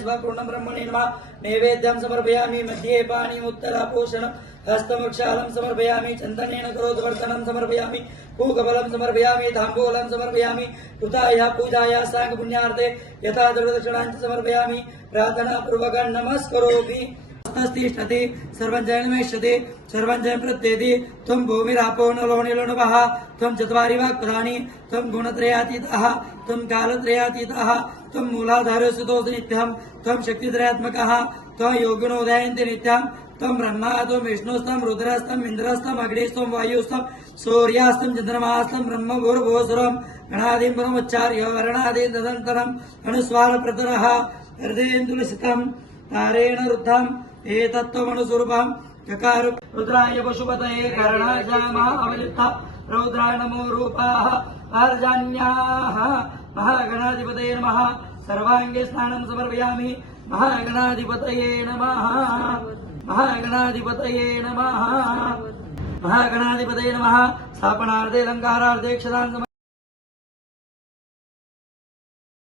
स्वपूर्णं ब्रह्मणे नमः नैवेद्यं समर्पयामि, मध्ये पाणिमुत्तरापोषणं हस्तमुक्षालं समर्पयामि, चन्दनेन करोद्वर्तनं समर्पयामि पूगबलं समर्पयामि ताम्बूलं समर्पयामि, कृताय पूजाय साङ्गपुण्यार्थे यथा दुर्दक्षिणाञ्च समर्पयामि, प्रार्थनापूर्वकं नमस्करोमि। हस्तस्तिष्ठति सर्वं जयनमेष्यति सर्वं जयं भूमिरापो नलो निलोणवः त्वं चत्वारि वाक्पदानि, त्वं गुणत्रयातीतः, त्वं कालत्रयातीतः, त्वं त्वं शक्तित्रयात्मकः, त्वं योगिनोदयन्ति नित्यं त्वं ब्रह्मा, त्वं विष्णुस्तं रुद्रस्तं इन्द्रस्तं अग्निस्तं वायुस्तं सूर्यास्तं चन्द्रमास्तं ब्रह्म भूर्भुवस्वरं गणादिं पुनमुच्चार्य वर्णादि तदन्तरम्, अनुस्वारप्रतरः हृदयेन्दुलसितं तारेण रुद्धम् एतत्त्वमनुस्वरूपम् चकार रुद्राय पशुपतये कर्णाजामः अवलिप्त रौद्राय नमो रूपाः अर्जान्याः महागणाधिपतये नमः सर्वाङ्गे स्नानं समर्पयामि महागणाधिपतये नमः महागणाधिपतये नमः महागणाधिपतये नमः स्थापनार्थे अलङ्कारार्थे क्षदान्